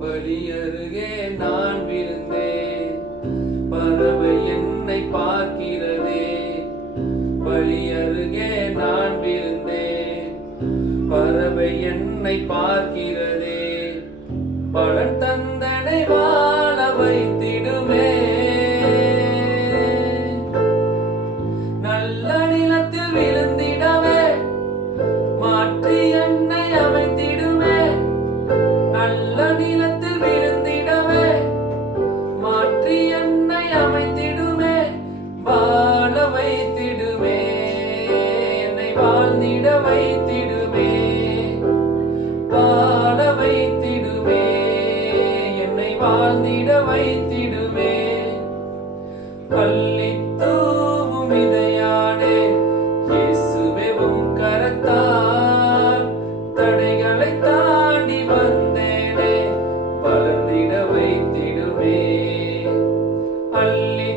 வழி அருகே நான் விழுந்தேன், பறவை என்னை பார்க்கிறதே. வழி அருகே நான் விழுந்தேன், பறவை என்னை பார்க்கிறதே. பலன் தந்தனை வாழ வைத்திடுமே, நல்ல நிலத்தில் விழுந்திடவே மாற்றி என்னை அமைத்திடுமே. நல்ல நிலத்தில் விழுந்திடவே மாற்றி என்னை அமைத்திடுமே. வாழ வைத்திடுமே, என்னை வாழ்ந்திட வைத்திடுமே. வாழ வைத்திடுமே, என்னை வாழ்ந்திட வைத்திடுமே. பள்ளி தூவும் இதையானே இயேசுவே உம் கரத்தால் தடைகளை தாண்டி வந்தேனே, வளர்ந்திட வைத்திடுமே. அள்ளி